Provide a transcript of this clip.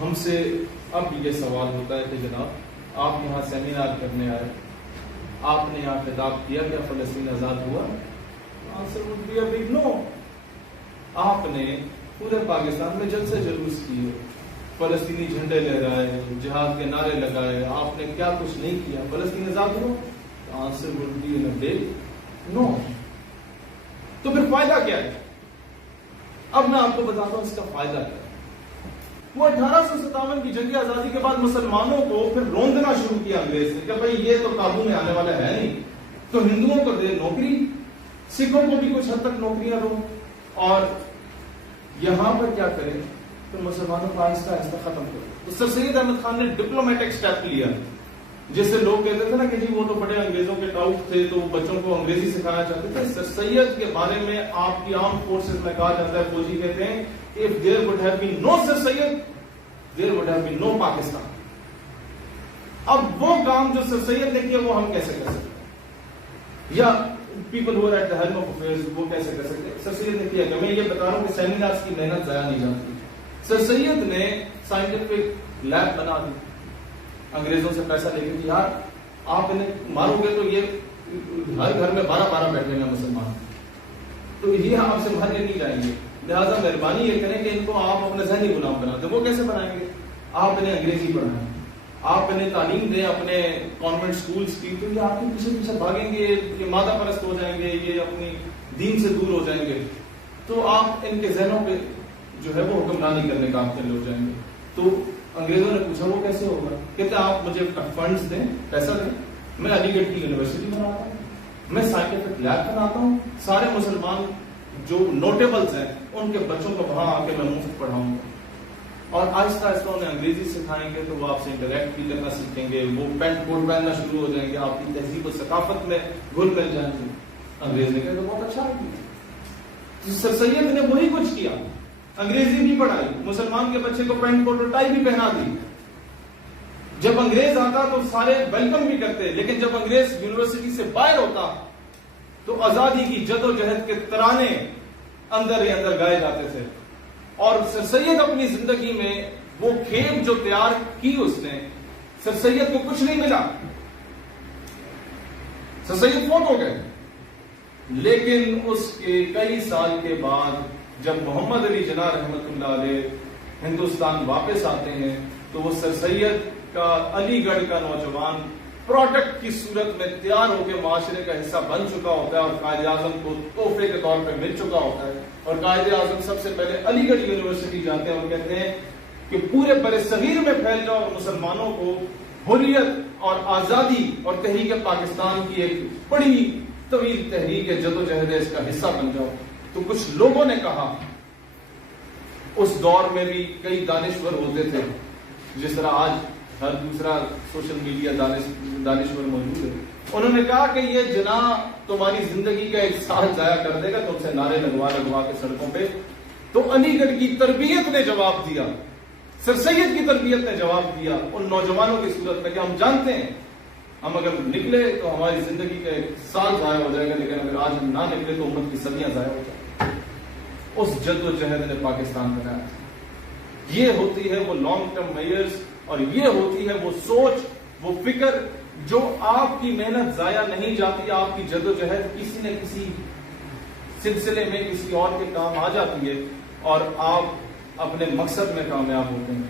ہم سے اب یہ سوال ہوتا ہے کہ جناب آپ یہاں سیمینار کرنے آئے, آپ نے یہاں خطاب کیا کہ فلسطین آزاد ہوا؟ Answer would be a big no. آپ نے پورے پاکستان میں جلسے جلوس کیے, فلسطینی جھنڈے لہرائے, جہاد کے نعرے لگائے, آپ نے کیا کچھ نہیں کیا؟ فلسطین آزاد ہوا؟ Answer would be in a big no. تو پھر فائدہ کیا ہے؟ اب میں آپ کو بتاتا ہوں اس کا فائدہ کیا ہے. وہ 1857 کی جنگی آزادی کے بعد مسلمانوں کو پھر روندنا شروع کیا انگریز نے کہ بھائی یہ تو قابو میں آنے والا ہے نہیں, تو ہندوؤں کو دے نوکری, سکھوں کو بھی کچھ حد تک نوکریاں دو, اور یہاں پر کیا کریں تو مسلمانوں کو آہستہ آہستہ ختم کرو. تو سر سید احمد خان نے ڈپلومیٹک سٹیپ لیا, جیسے لوگ کہتے تھے نا کہ جی وہ تو بڑے انگریزوں کے ٹاؤٹ تھے تو بچوں کو انگریزی سکھانا چاہتے تھے. سر سید کے بارے میں آپ کی عام فورسز میں کہا جاتا ہے, فوجی کہتے ہیں if there would have been no Sir Sayyid, there would have been no Pakistan. اب وہ کام جو سر سید نے کیا وہ ہم کیسے کر سکتے ہیں, یا people who are at the helm of affairs وہ کیسے کر سکتے ہیں؟ سر سید نے کیا کہ میں یہ بتا رہا ہوں کہ سیمینارز کی محنت ضائع نہیں جاتی. سر سید نے سائنٹیفک لیب بنا دی, انگریزوں سے پیسہ لے کے کہ یار آپ انہیں مارو گے تو یہ ہر گھر میں 12 بیٹھے ہیں مسلمان, تو یہ آپ سے مارنے نہیں جائیں گے, لہٰذا مہربانی یہ کریں کہ ان کو آپ اپنے ذہنی غلام بنا دیں. وہ کیسے بنائیں گے؟ آپ انہیں انگریزی پڑھائیں, آپ انہیں تعلیم دیں اپنے کانوینٹ سکولز کی, تو یہ آپ کے پیچھے پیچھے بھاگیں گے, یہ مادہ پرست ہو جائیں گے, یہ اپنی دین سے دور ہو جائیں گے, تو آپ ان کے ذہنوں پہ جو ہے وہ حکمرانی کرنے کا آپ کے ہو جائیں گے. تو انگریزوں نے پوچھا وہ کیسے ہوگا؟ کہتے آپ مجھے فنڈز دیں, پیسہ دیں, میں علی گڑھ کی یونیورسٹی بناتا ہوں, میں سائنٹیفک لیب بناتا ہوں, سارے مسلمان جو نوٹیبلز ہیں ان کے بچوں کو وہاں آ کے میں مفت پڑھاؤں گا, اور آہستہ آہستہ انہیں انگریزی سکھائیں گے تو وہ آپ سے انٹریکٹ بھی کرنا سیکھیں گے, وہ پینٹ کوٹ پہننا شروع ہو جائیں گے, آپ کی تہذیب و ثقافت میں گھل مل جائیں گے. انگریز نے کہا تو بہت اچھا ہے. سر سید نے وہی کچھ کیا, انگریزی بھی پڑھائی, مسلمان کے بچے کو پینٹ کوٹ اور ٹائی بھی پہنا دی. جب انگریز آتا تو سارے ویلکم بھی کرتے, لیکن جب انگریز یونیورسٹی سے باہر ہوتا تو آزادی کی جد و جہد کے ترانے اندر ہی اندر گائے جاتے تھے. اور سر سید اپنی زندگی میں وہ کھیپ جو تیار کی اس نے, سر سید کو کچھ نہیں ملا, سر سید فوت ہو گئے. لیکن اس کے کئی سال کے بعد جب محمد علی جناح رحمۃ اللہ علیہ ہندوستان واپس آتے ہیں تو وہ سر سید کا علی گڑھ کا نوجوان پروڈکٹ کی صورت میں تیار ہو کے معاشرے کا حصہ بن چکا ہوتا ہے, اور قائد اعظم کو تحفے کے طور پہ مل چکا ہوتا ہے. اور قائد اعظم سب سے پہلے علی گڑھ یونیورسٹی جاتے ہیں اور کہتے ہیں کہ پورے برصغیر میں پھیل جاؤ اور مسلمانوں کو حریت اور آزادی اور تحریک پاکستان کی ایک بڑی طویل تحریک جد و جہد اس کا حصہ بن جاؤ. تو کچھ لوگوں نے کہا, اس دور میں بھی کئی دانشور ہوتے تھے, جس طرح آج ہر دوسرا سوشل میڈیا دانشور موجود ہے, انہوں نے کہا کہ یہ جناح تمہاری زندگی کا 1 سال ضائع کر دے گا تم سے نعرے لگوا کے سڑکوں پہ. تو علی گڑھ کی تربیت نے جواب دیا, سر سید کی تربیت نے جواب دیا ان نوجوانوں کی صورت میں کہ ہم جانتے ہیں ہم اگر نکلے تو ہماری زندگی کا 1 سال ضائع ہو جائے گا, لیکن اگر آج ہم نہ نکلے تو امت کی صدیاں ضائع ہو جائیں. اس جد و جہد نے پاکستان بنایا. یہ ہوتی ہے وہ لانگ ٹرم میئرز, اور یہ ہوتی ہے وہ سوچ, وہ فکر جو آپ کی محنت ضائع نہیں جاتی, آپ کی جد و جہد کسی نہ کسی سلسلے میں کسی اور کے کام آ جاتی ہے اور آپ اپنے مقصد میں کامیاب ہوتے ہیں.